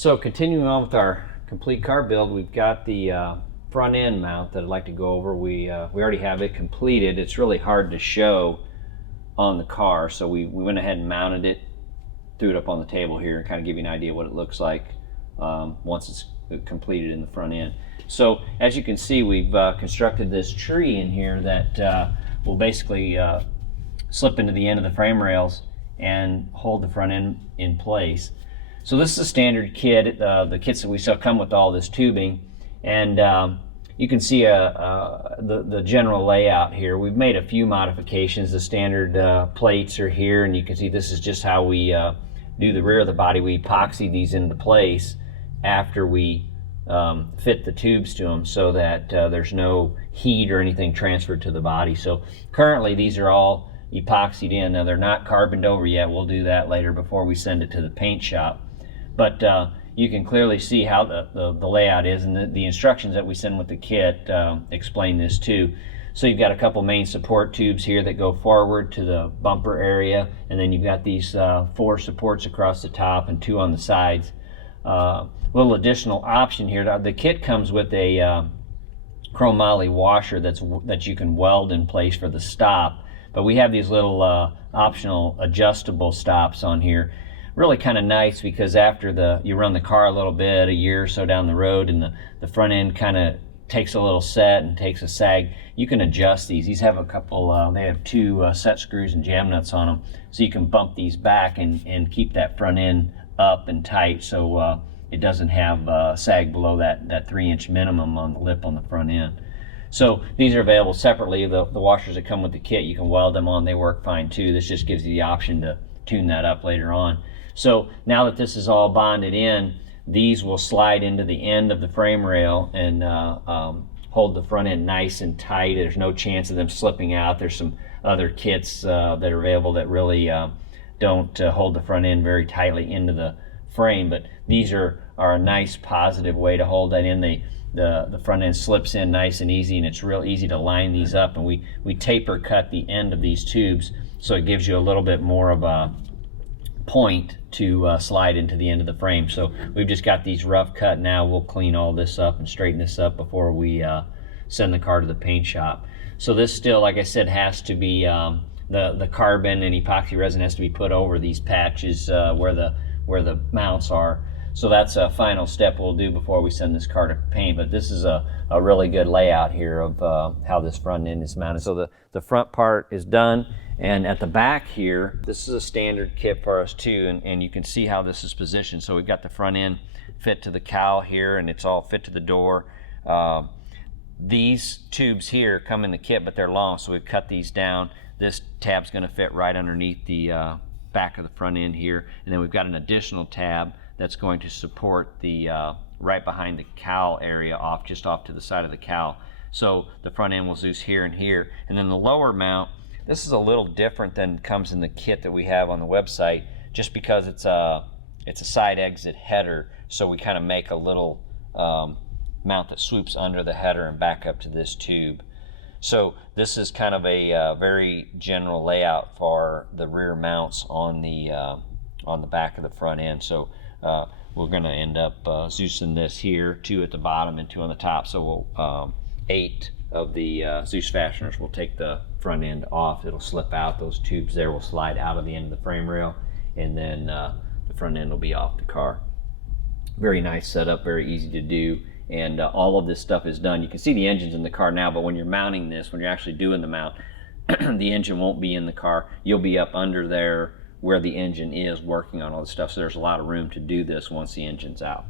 So continuing on with our complete car build, we've got the front end mount that I'd like to go over. We already have it completed. It's really hard to show on the car, so we went ahead and mounted it, threw it up on the table here, and kind of give you an idea what it looks like once it's completed in the front end. So as you can see, we've constructed this tree in here that will basically slip into the end of the frame rails and hold the front end in place. So this is a standard kit. The kits that we sell come with all this tubing, and you can see the general layout here. We've made a few modifications. The standard plates are here, and you can see this is just how we do the rear of the body. We epoxy these into place after we fit the tubes to them, so that there's no heat or anything transferred to the body. So currently these are all epoxied in. Now they're not carboned over yet. We'll do that later before we send it to the paint shop. But you can clearly see how the layout is, and the instructions that we send with the kit explain this too. So you've got a couple main support tubes here that go forward to the bumper area, and then you've got these 4 supports across the top and 2 on the sides. Little additional option here. The kit comes with a chromoly washer that you can weld in place for the stop, but we have these little optional adjustable stops on here. Really kind of nice, because after you run the car a little bit, a year or so down the road, and the front end kind of takes a little set and takes a sag, you can adjust these. These have a couple, they have 2 set screws and jam nuts on them, so you can bump these back and keep that front end up and tight, so it doesn't have sag below that 3-inch minimum on the lip on the front end. So these are available separately. The washers that come with the kit, you can weld them on. They work fine too. This just gives you the option to tune that up later on. So now that this is all bonded in, these will slide into the end of the frame rail and hold the front end nice and tight. There's no chance of them slipping out. There's some other kits that are available that really don't hold the front end very tightly into the frame, but these are a nice positive way to hold that in. The front end slips in nice and easy, and it's real easy to line these up, and we taper cut the end of these tubes, so it gives you a little bit more of a point to slide into the end of the frame. So we've just got these rough cut now. We'll clean all this up and straighten this up before we send the car to the paint shop. So this still, like I said, has to be the carbon and epoxy resin has to be put over these patches where the mounts are. So that's a final step we'll do before we send this car to paint. But this is a really good layout here of how this front end is mounted. So the front part is done, and at the back here, this is a standard kit for us too, and you can see how this is positioned. So we've got the front end fit to the cowl here, and it's all fit to the door. These tubes here come in the kit, but they're long, so we've cut these down. This tab's going to fit right underneath the back of the front end here, and then we've got an additional tab that's going to support the right behind the cowl area, just off to the side of the cowl. So the front end will zeus here and here, and then the lower mount. This is a little different than comes in the kit that we have on the website, just because it's a side exit header. So we kind of make a little mount that swoops under the header and back up to this tube. So this is kind of a very general layout for the rear mounts on the back of the front end. So we're going to end up zeusing this here, 2 at the bottom and 2 on the top. So we'll 8 of the Zeus fasteners will take the front end off. It'll slip out. Those tubes there will slide out of the end of the frame rail, and then the front end will be off the car. Very nice setup, very easy to do, and all of this stuff is done. You can see the engine's in the car now, but when you're mounting this, when you're actually doing the mount, the engine won't be in the car. You'll be up under there where the engine is working on all this stuff, so there's a lot of room to do this once the engine's out.